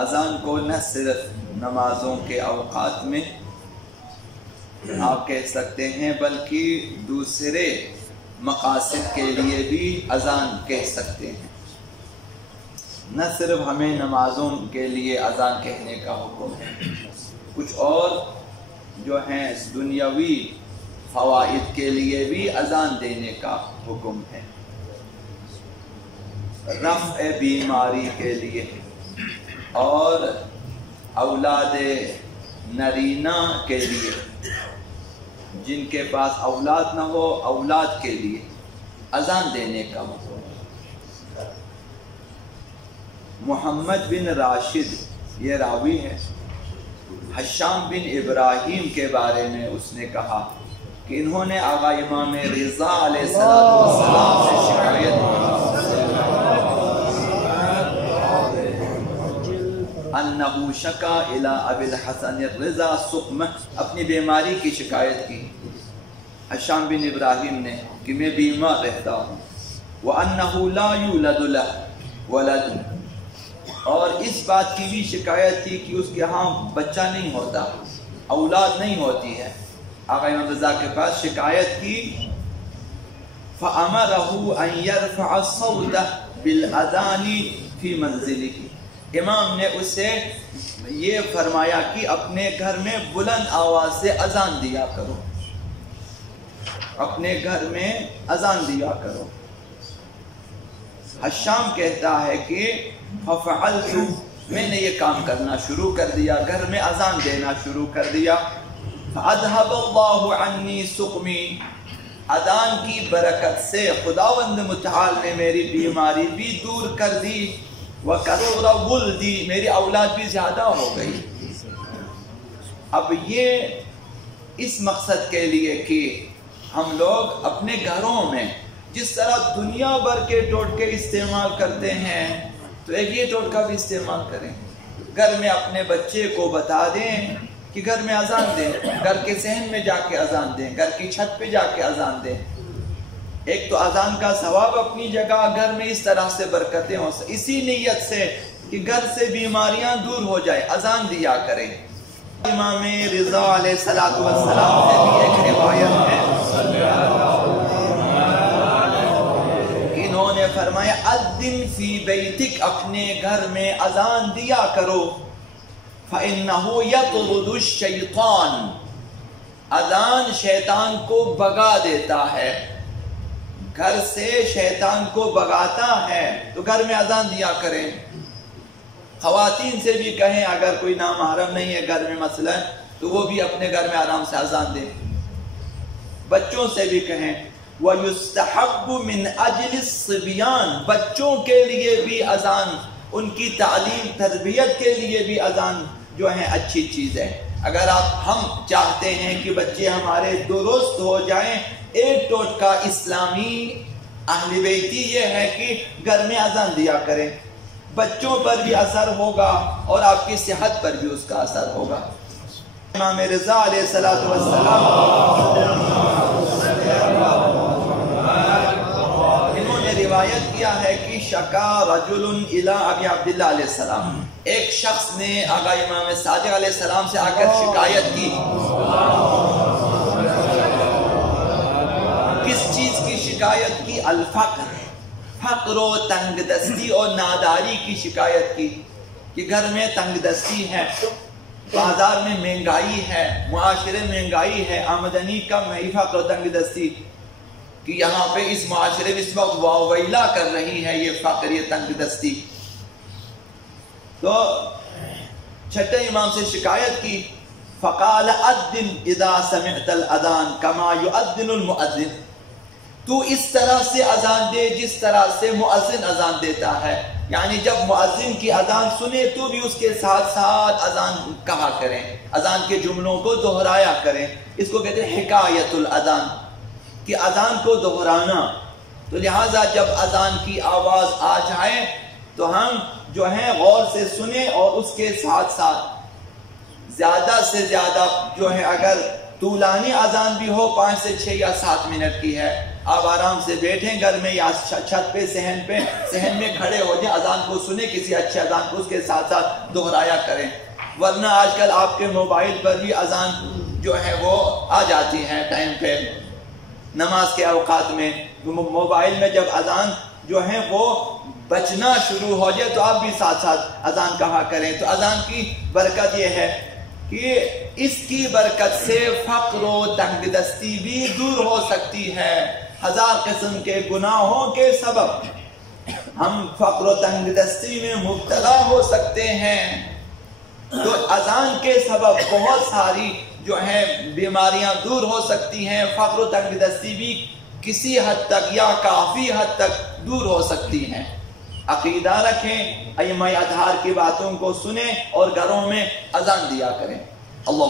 اذان کو نہ صرف نمازوں کے اوقات میں آپ کہہ سکتے ہیں بلکہ دوسرے مقاصد کے لیے بھی اذان کہہ سکتے ہیں۔ نہ صرف ہمیں نمازوں کے لیے اذان کہنے کا حکم ہے، کچھ اور جو ہیں دنیاوی فوائد کے لیے بھی اذان دینے کا حکم ہے۔ رفع بیماری کے لیے اور اولاد نرینہ کے لیے، جن کے پاس اولاد نہ ہو اولاد کے لیے اذان دینے کا حکم ہے۔ محمد بن راشد یہ راوی ہے، حشام بن ابراہیم کے بارے میں اس نے کہا کہ انہوں نے آقا امام رضا علیہ السلام سے شکایت کی انہو شکا الی ابی الحسن الرضا سقمہ، اپنی بیماری کی شکایت کی حشام بن ابراہیم نے کہ میں بیمار رہتا ہوں، وَأَنَّهُ لَا يُولَدُ لَهُ وَلَدٌ، اور اس بات کی بھی شکایت تھی کہ اس کے ہاں بچہ نہیں ہوتا، اولاد نہیں ہوتی ہے۔ آقا امام رضا کے پاس شکایت کی، فَأَمَرَهُ أَن يَرْفَعَ صَوْتَهُ بِالْأَذَانِ فِي مَنزِلِهِ، امام نے اسے یہ فرمایا کہ اپنے گھر میں بلند آواز سے اذان دیا کرو، اپنے گھر میں اذان دیا کرو۔ حشام کہتا ہے کہ فَفَعَلْتُ، میں نے یہ کام کرنا شروع کر دیا، گھر میں اذان دینا شروع کر دیا۔ فَأَذْهَبَ اللَّهُ عَنِّي سُقْمِي، اذان کی برکت سے خداوند متعال نے میری بیماری بھی دور کر دی، وَكَثُرَ وُلْدِي، میری اولاد بھی زیادہ ہو گئی۔ اب یہ اس مقصد کے لیے کہ ہم لوگ اپنے گھروں میں جس طرح دنیا بھر کے ٹوٹکے استعمال کرتے ہیں تو ایک یہ ٹوٹکا بھی استعمال کریں، گھر میں اپنے بچے کو بتا دیں کہ گھر میں اذان دیں، گھر کے صحن میں جا کے اذان دیں، گھر کی چھت پہ جا کے اذان دیں۔ ایک تو اذان کا ثواب اپنی جگہ، گھر میں اس طرح سے برکتیں ہوں، اسی نیت سے کہ گھر سے بیماریاں دور ہو جائے اذان دیا کریں۔ امام رضا علیہ السلام سے بھی ایک روایت ہے، انہوں نے فرمایا اذن فی بیتک، اپنے گھر میں اذان دیا کرو، فإنہ یطرد الشیطان، اذان شیطان کو بھگا دیتا ہے، گھر سے شیطان کو بھگاتا ہے، تو گھر میں اذان دیا کریں۔ خواتین سے بھی کہیں اگر کوئی نامحرم نہیں ہے گھر میں مثلا تو وہ بھی اپنے گھر میں آرام سے اذان دیں۔ بچوں سے بھی کہیں، وَيُسْتَحَبُّ مِنْ أَجْلِ الصِّبْيَانِ، بچوں کے لیے بھی اذان، ان کی تعلیم تربیت کے لیے بھی اذان جو ہے اچھی چیز ہے۔ اگر ہم چاہتے ہیں کہ بچے ہمارے درست ہو جائیں، ایک ٹوٹکا اسلامی اہل بیتی یہ ہے کہ گھر میں اذان دیا کریں، بچوں پر بھی اثر ہوگا اور آپ کی صحت پر بھی اس کا اثر ہوگا۔ امام رضا علیہ السلام انہوں نے روایت کیا ہے کہ شکا رجل الی ابی عبداللہ علیہ السلام، ایک شخص نے آقا امام صادق علیہ السلام سے آ کر شکایت کی، کس چیز کی شکایت کی؟ الفقر، فقر و تنگ دستی اور ناداری کی شکایت کی کہ گھر میں تنگ دستی ہے، بازار میں مہنگائی ہے، معاشرے میں مہنگائی ہے، آمدنی کم ہے، فقر و تنگ دستی کہ یہاں پہ اس معاشرے میں اس وقت واویلا کر رہی ہے یہ فقر، یہ تنگ دستی۔ تو چھٹے امام سے شکایت کی، فقال اذن اذا سمعت الاذان كما يؤذن المؤذن، تو اس طرح سے اذان دے جس طرح سے مؤذن اذان دیتا ہے، یعنی جب مؤذن کی اذان سنے تو بھی اس کے ساتھ ساتھ اذان کہا کریں، اذان کے جملوں کو دہرایا کریں، اس کو کہتے ہیں حکایت الاذان، کہ اذان کو دہرانا۔ تو لہٰذا جب اذان کی آواز آ جائے تو ہم جو ہیں غور سے سنیں اور اس کے ساتھ ساتھ زیادہ سے زیادہ جو ہے اگر طولانی اذان بھی ہو 5 سے 6 یا 7 منٹ کی ہے، آپ آرام سے بیٹھیں گھر میں یا چھت پہ صحن میں کھڑے ہو جائیں، اذان کو سنیں، کسی اچھے اذان کو اس کے ساتھ ساتھ دہرایا کریں۔ ورنہ آج کل آپ کے موبائل پر بھی اذان جو ہے وہ آ جاتی ہے ٹائم پہ نماز کے اوقات میں۔ موبائل میں جب اذان جو ہے وہ بچنا شروع ہو جائے تو آپ بھی ساتھ ساتھ اذان کہا کریں۔ تو اذان کی برکت یہ ہے کہ اس کی برکت سے فقر و تنگ دستی بھی دور ہو سکتی ہے۔ 1000 قسم کے گناہوں کے سبب ہم فقر و تنگ دستی میں مبتلا ہو سکتے ہیں، تو اذان کے سبب بہت ساری جو ہے بیماریاں دور ہو سکتی ہیں، فقر و تنگ دستی بھی کسی حد تک یا کافی حد تک دور ہو سکتی ہیں۔ عقیدہ رکھیں، ائمہ اطہار کی باتوں کو سنیں اور گھروں میں اذان دیا کریں۔ اللہ